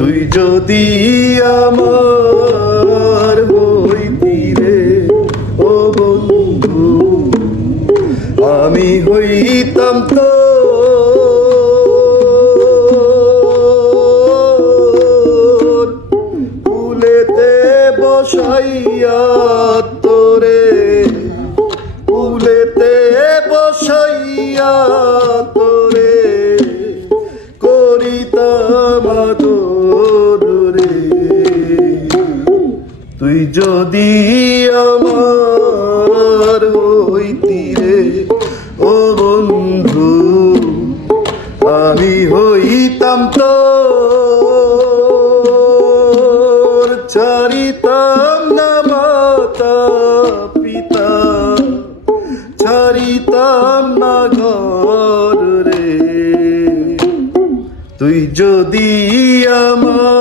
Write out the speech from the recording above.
তুই যদি আমার হইতি রে ও বন্ধু, আমি হইতাম তো ফুলেতে বসাইয়া তোরে, ফুলেতে বসাইয়া তোরে করিতাম আদর রে। তুই যদি আমার হইতি রে ও বন্ধু, আমি হইতাম তোর, ছাড়িতাম না মাতা পিতা, ছাড়িতাম না ঘর রে। তুই যদি আমার